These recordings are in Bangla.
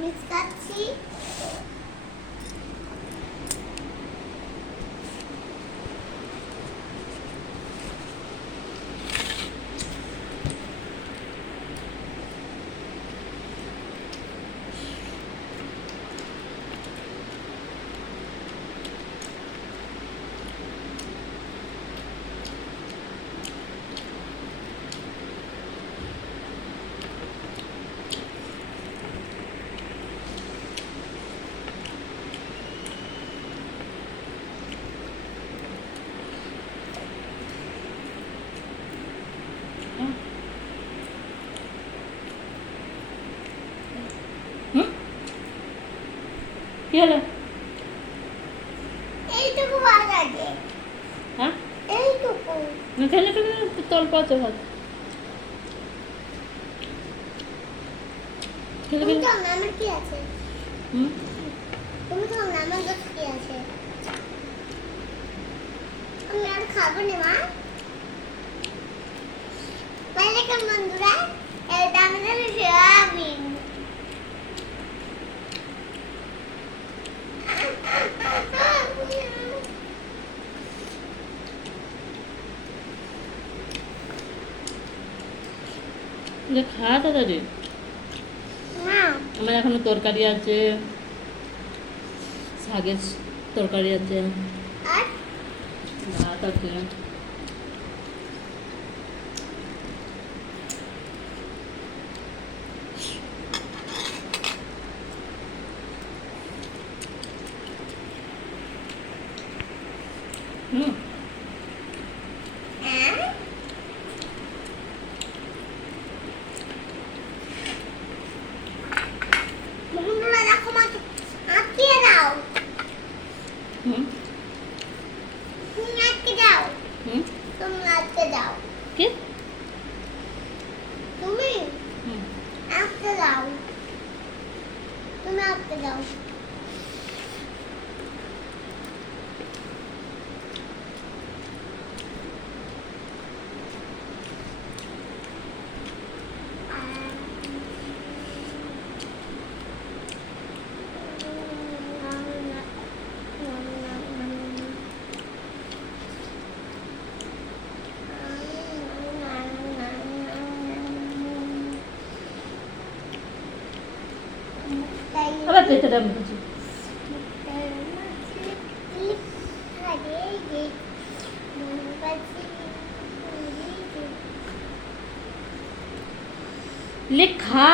মিসকাচ্ছি কি হলো? এইটুকু ভাত আছে হ্যাঁ এইটুকু না খেলে খেলে তল পাতে ভাত খেলে তুমি খেলে তো না আমার কি আছে হুম তুমি তো না আমার কাছে কি আছে আমি আর খাবো না মা ওয়েলকাম বন্ধুরা এটা আমাদের সোয়াবিন যে খা তাড়াতাড়ি না আমার এখনো তরকারি আছে শাকের তরকারি আছে আর ভাত আছে হুম বন্ধুরা দেখো মা আটকে দাও হুম তুমি আটকে দাও হুম তুমি আটকে দাও কি তুমি হুম আটকে দাও তুমি আটকে দাও আবার পেতে দাম কিছু লেখা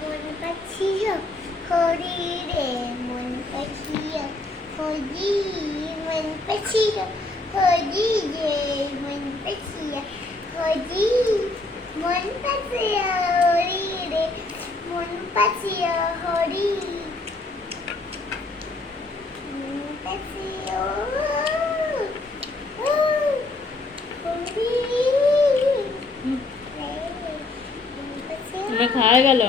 মন পাচ্ছিও হরি রে মন পাচ্ছিও হরি মন পাচ্ছিও হরি রে মন পাচ্ছিও হরি মন পাচ্ছিও হরি রে মন পাচ্ছিও হরি মন পাচ্ছিও হরি তুমি খাওয়া গেল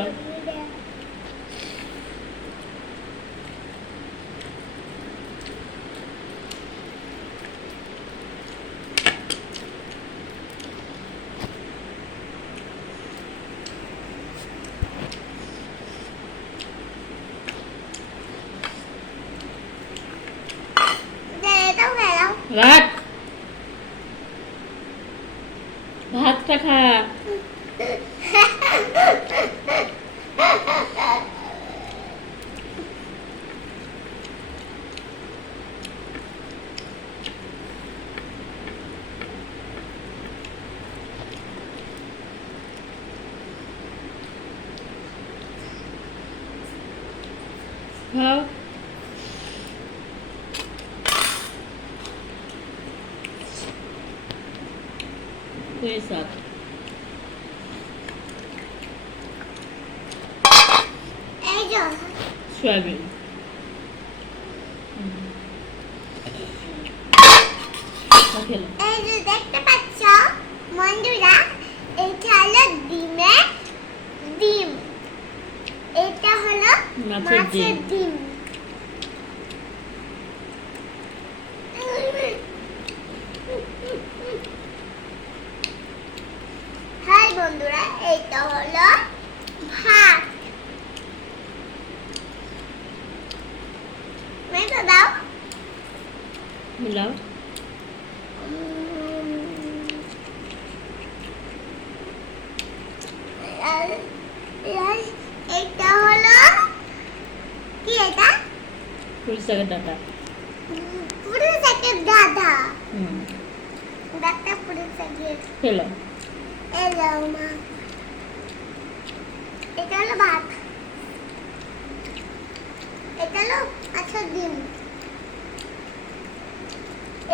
রাখ ভাতটা খা খাও পুঁই শাক সয়াবিন খেলাম এই যে দেখতে পাচ্ছ বন্ধুরা এটা হলো ডিম এটা হলো মাছের ডিম বন্ধুরা, এইটা হলো ভাত। মেয়েটা দাও। মিলাও। এইটা হলো কি? এটা পুরি শাকের ডাঁটা। পুরি শাকের ডাঁটা। হুম, ডাঁটা পুরি শাকের। খেলো। এলো মা। এটা হলো ভাত। এটা হলো মাছের ডিম।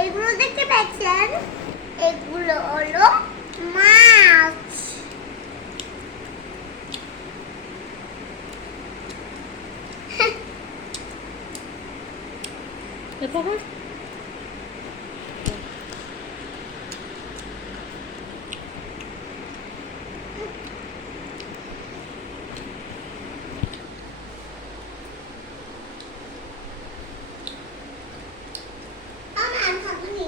এগুলো দেখতে পাচ্ছেন, এগুলো হলো মাছ। দেখো হ্যাঁ। আমার খাবনি।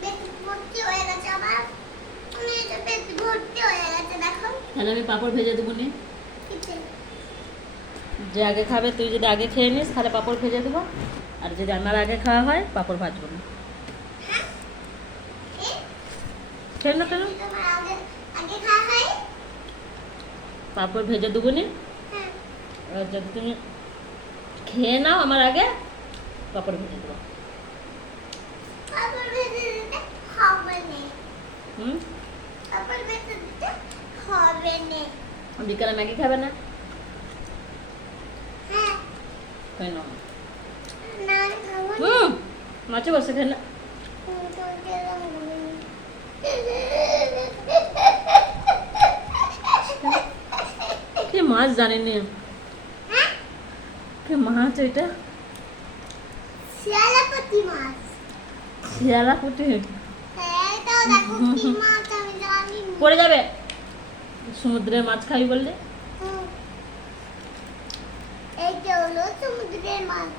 পেট ভর্তি হয়ে গেছে আমার। আমি এটা পেট ভর্তি হয়ে গেছে দেখো। তাহলে আমি পাঁপড় ভেজে দেবো নি। কিছে? যে আগে খাবে, তুই যদি আগে খেয়ে নিস তাহলে পাঁপড় ভেজে দেবো, আর যদি আমার আগে খাওয়া হয় পাঁপড় ভাজবো না। হ্যাঁ? এ? খেয়ে না কেন? যদি তোমার আগে আগে খাওয়া হয়? পাঁপড় ভেজে দেবো নি। হ্যাঁ। আর যদি তুমি খেয়ে নাও আমার আগে, পাঁপড় ভেজে দেবো। পাপড় ভেজে দিতে হবে না। হুম, পাপড় ভেজে দিতে হবে না। বিকালে ম্যাগি খাবে না? হ্যাঁ। খেয়ে নাও। না আমি খাবো না। হুম, মাছে বসে খেয়ে না। কি মাছ জানিনি, হ্যাঁ? কি মাছ এটা? শিয়ালাপতি মাছ। শিয়ালা পুঁটি হ্যাঁ, এটাও দেখো কি মাছ আমি জানি না। পড়ে যাবে। সমুদ্রের মাছ খাই বললে? হুম। এইটা হলো সমুদ্রের মাছ।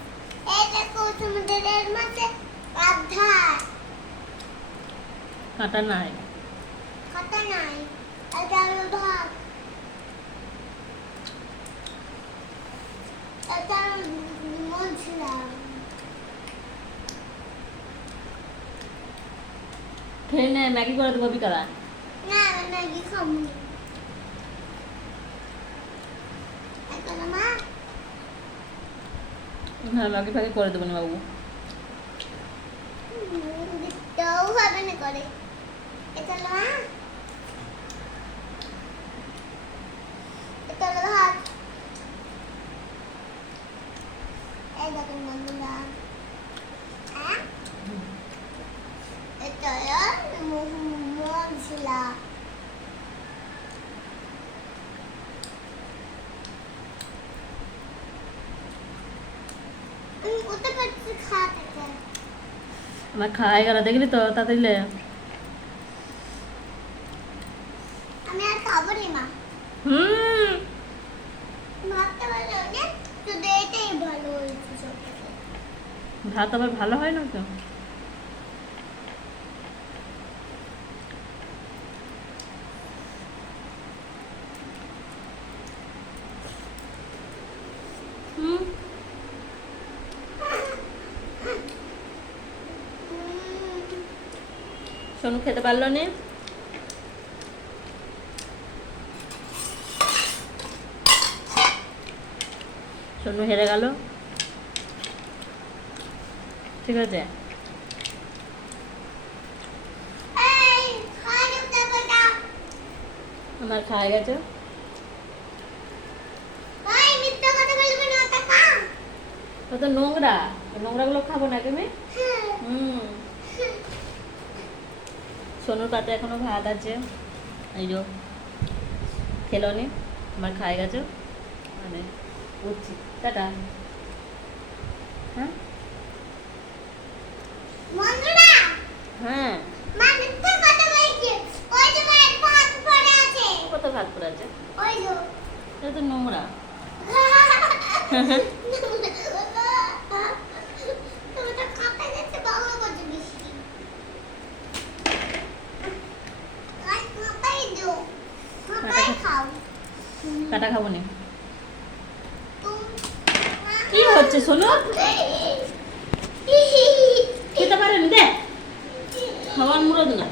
এই দেখো সমুদ্রের মাছে আধা কাঁটা নাই। কাটা নাই। এটা হলো ভাত। এটা মশলা। খেয়ে নে, ম্যাগি করে দেবো বিকালে। না আমি ম্যাগি খাবো না। এটা হলো মা। হ্যাঁ, ম্যাগি ফ্যাগি করে দেবো না বাবু। দিতেও হবে না করে। এটা হলো মা। এটা হলো ভাত। এই দেখুন বন্ধুরা। হ্যাঁ? এটা হলো মশলা। আমি করতে পারছি খাতে চাই। আমার খাই গেল দেখলি তো তাড়াতাড়ি লে। আমি আর খাবো রে মা। হুম, ভাতটা ভালো না, শুধু এটাই ভালো হয়েছে সব থেকে। ভাত আবার ভালো হয় না তো। হুম, সোনু খেতে পারলো না। সোনু হেরে গেল। ঠিক আছে, এই খালি টাকাটা। আমার খাওয়া গেছে। ভাই মিথ্যা কথা বলবি না টাকা। ও তো নোংরা, নোংরাগুলো খাবো না তুমি। হ্যাঁ। হুম, সোনুর পাতে এখনো ভাত আছে, এই যো খেলো নি, আমার খাই গেছে। মানে উঠছি, টাটা। হ্যাঁ বন্ধুরা, হ্যাঁ, মা মিথ্যা কথা বলছে। ওই যে মায়ের ভাত পড়ে আছে। কত ভাত পড়ে আছে? ওই যে। এটা তো নোংরা। তুমি তো কাঁপে যাচ্ছে বাবা বলছে বেশি। আর কাঁপাই দিও। কাটা খাবো না। কি হচ্ছে শোনো, খেতে পারেন দে, খাওয়ার মুরদ না।